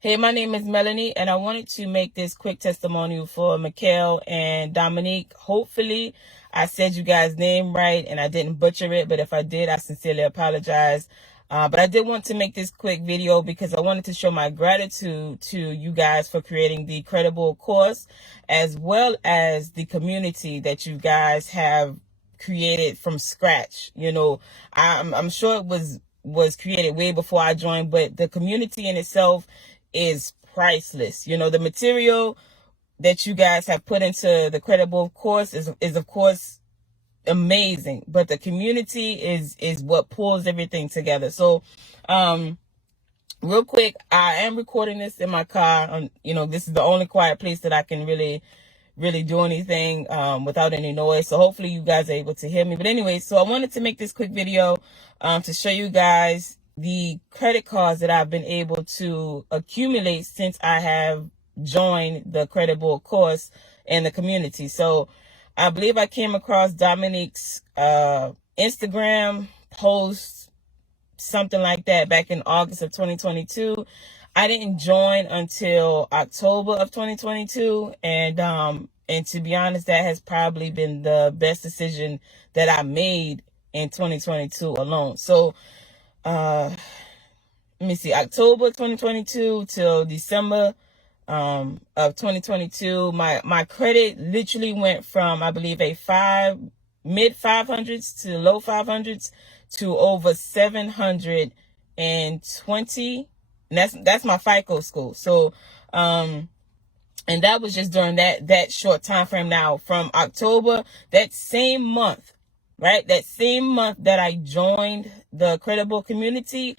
Hey, my name is Melanie, and I wanted to make this quick testimonial for Mikhail and Dominique. Hopefully, I said you guys' name right and I didn't butcher it, but if I did, I sincerely apologize. But I did want to make this quick video because I wanted to show my gratitude to you guys for creating the Credible course, as well as the community that you guys have created from scratch. You know, I'm sure it was created way before I joined, but the community in itself is priceless. You know, the material that you guys have put into the Credible course is of course amazing, but the community is what pulls everything together. So real quick, I am recording this in my car. You know, this is the only quiet place that I can really do anything without any noise. So hopefully you guys are able to hear me. But anyway, so I wanted to make this quick video to show you guys the credit cards that I've been able to accumulate since I have joined the Credible course and the community. So I believe I came across Dominique's Instagram post, something like that, back in August of 2022. I didn't join until October of 2022, and to be honest, that has probably been the best decision that I made in 2022 alone. So let me see, October 2022 till December of 2022, my credit literally went from, I believe, a mid 500s to low 500s to over 720, and that's my FICO score. So and that was just during that short time frame. Now from October, that same month, right, that same month that I joined the Credible community,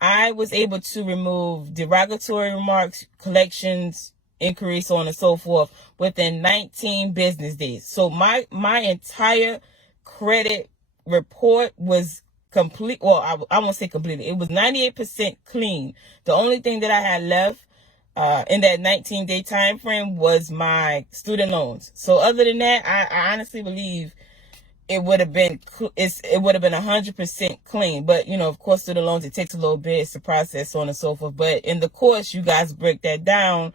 I was able to remove derogatory remarks, collections, inquiries, so on and so forth, within 19 business days. So my entire credit report was complete. Well, I won't say completely. It was 98% clean. The only thing that I had left in that 19-day time frame was my student loans. So other than that, I honestly believe it would have been 100% clean. But you know, of course, student loans, it takes a little bit, it's a process, so on and so forth. But in the course, you guys break that down,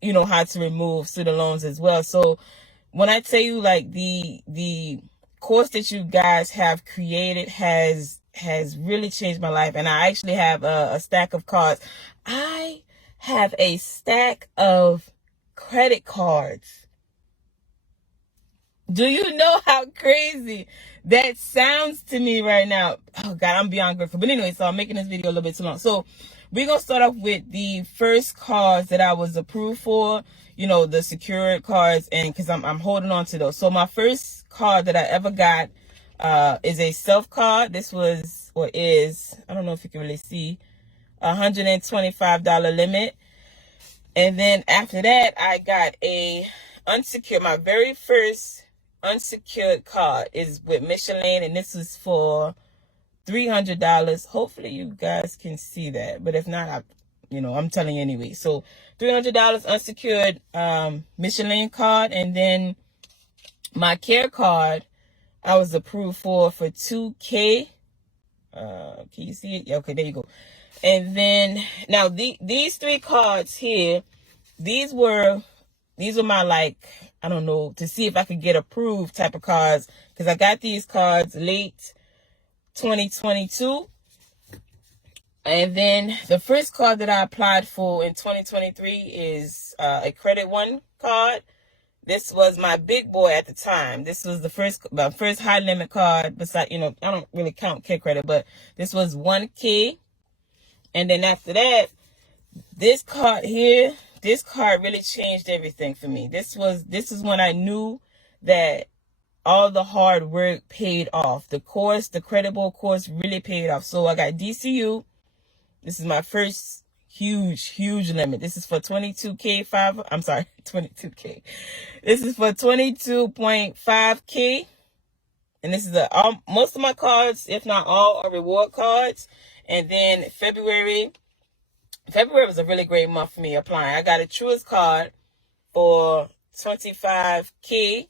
you know, how to remove student loans as well. So when I tell you, like, the course that you guys have created has really changed my life. And I actually have a stack of cards. I have a stack of credit cards. Do you know how crazy that sounds to me right now? Oh God, I'm beyond grateful. But anyway, so I'm making this video a little bit too long. So we're going to start off with the first cards that I was approved for, you know, the secured cards, and because I'm holding on to those. So my first card that I ever got is a self card. This was, or is, I don't know if you can really see, $125 limit. And then after that, I got a unsecured, my very first unsecured card is with Michelin, and this is for $300. Hopefully you guys can see that, but if not, I'm telling you anyway. So $300 unsecured Michelin card. And then my care card I was approved for $2K. Can you see it? Yeah, okay, there you go. And then now these three cards here, these were my, like, I don't know, to see if I could get approved type of cards, because I got these cards late 2022. And then the first card that I applied for in 2023 is a Credit One card. This was my big boy at the time. This was my first high limit card. Besides, I don't really count Care Credit, but this was 1K. And then after that, this card here, this card really changed everything for me. This is when I knew that all the hard work paid off. The Credible course really paid off. So I got DCU. This is my first huge limit. This is for 22K. 22K. This is for 22.5K. And this is most of my cards, if not all, are reward cards. And then February was a really great month for me applying. I got a Truist card for 25K.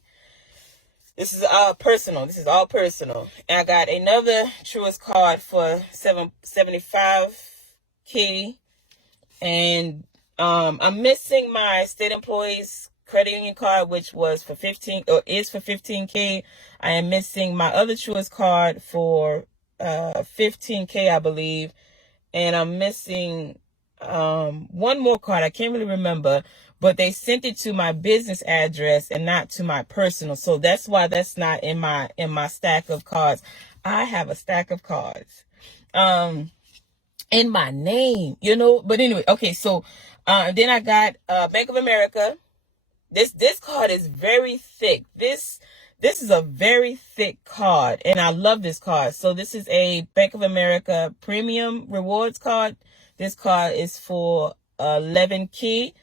This is all personal. And I got another Truist card for 75K. And I'm missing my state employees credit union card, which was for 15 or is for 15K. I am missing my other Truist card for 15K, I believe. And I'm missing one more card. I can't really remember, but they sent it to my business address and not to my personal. So that's why that's not in my stack of cards. I have a stack of cards in my name, you know. But anyway, okay, so then I got Bank of America. This card is very thick. This is a very thick card, and I love this card. So this is a Bank of America Premium Rewards card. This card is for 11K.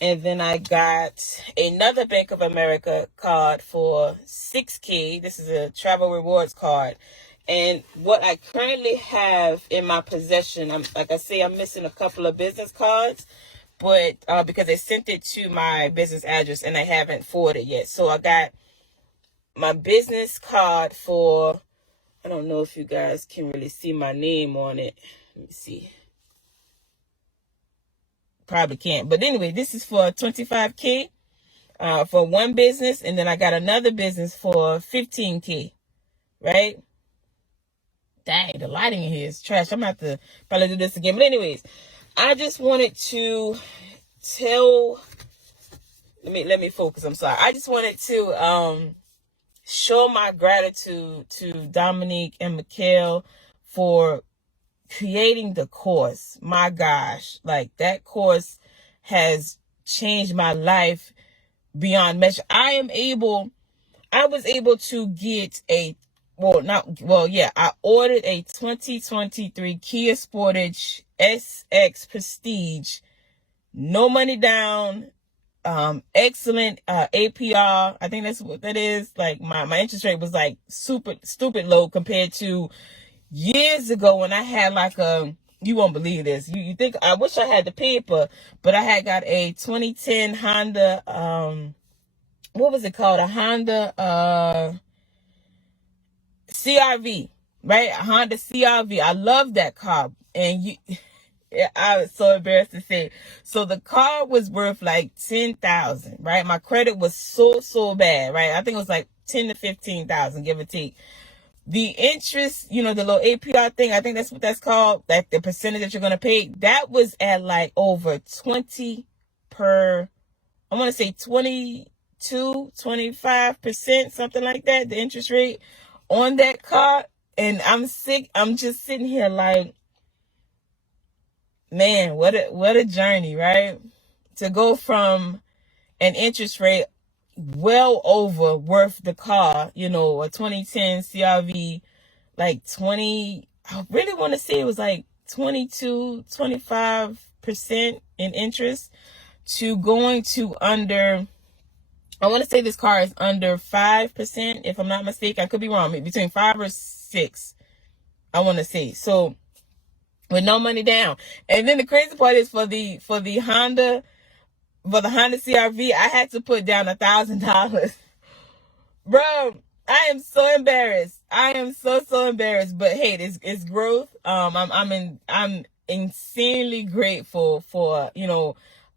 And then I got another Bank of America card for 6K. This is a travel rewards card. And what I currently have in my possession, like I say, I'm missing a couple of business cards, but because they sent it to my business address and I haven't forwarded yet. So I got my business card for, I don't know if you guys can really see my name on it. Let me see. Probably can't. But anyway, this is for 25K for one business. And then I got another business for 15K. Right? Dang, the lighting in here is trash. I'm going to have to probably do this again. But anyways, I just wanted to tell, let me focus. I'm sorry. I just wanted to show my gratitude to Dominique and Mikhail for creating the course. My gosh, like that course has changed my life beyond measure. I was able to get I ordered a 2023 Kia Sportage SX Prestige, no money down, excellent APR. I think that's what that is. Like my interest rate was like stupid low compared to years ago when I had like you won't believe this. You think I wish I had the paper, but I had got a 2010 Honda, what was it called? A Honda CRV, right? A Honda CRV. I love that car. And I was so embarrassed to say. So the car was worth like $10,000, right? My credit was so bad, right? I think it was like 10 to 15,000, give or take. The interest, the little APR thing, I think that's what that's called, like the percentage that you're going to pay, that was at like over 20 per, I want to say 25%, something like that, the interest rate on that car. And I'm just sitting here like, man, what a journey, right? To go from an interest rate well over worth the car, a 2010 CRV, like I really want to say it was like 25% in interest, to going to under, I want to say this car is under 5%, if I'm not mistaken. I could be wrong, between 5 or 6, I want to say. So with no money down. And then the crazy part is for the Honda CRV, I had to put down $1,000. Bro, I am so embarrassed. I am so embarrassed. But hey, it's growth. I'm insanely grateful for,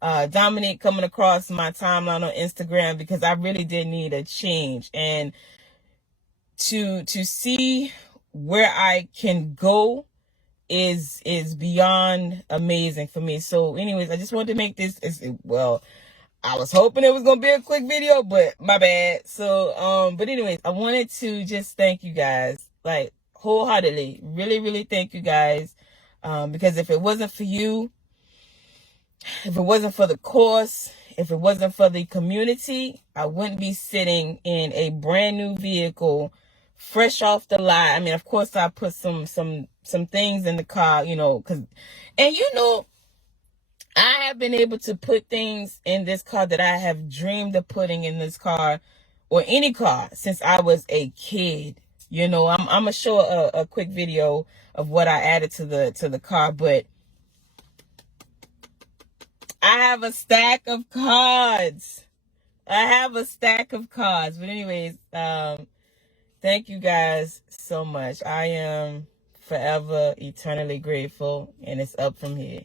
Dominique coming across my timeline on Instagram, because I really did need a change. And to see where I can go is beyond amazing for me. So anyways, I just wanted to make this I was hoping it was gonna be a quick video, but my bad. So but anyways, I wanted to just thank you guys, like wholeheartedly, really thank you guys, because if it wasn't for you, if it wasn't for the course, if it wasn't for the community, I wouldn't be sitting in a brand new vehicle, fresh off the lot. I mean, of course, I put some things in the car, I have been able to put things in this car that I have dreamed of putting in this car, or any car, since I was a kid. I'm gonna show a quick video of what I added to the car, but I have a stack of cards. But anyways, thank you guys so much. I am forever, eternally grateful, and it's up from here.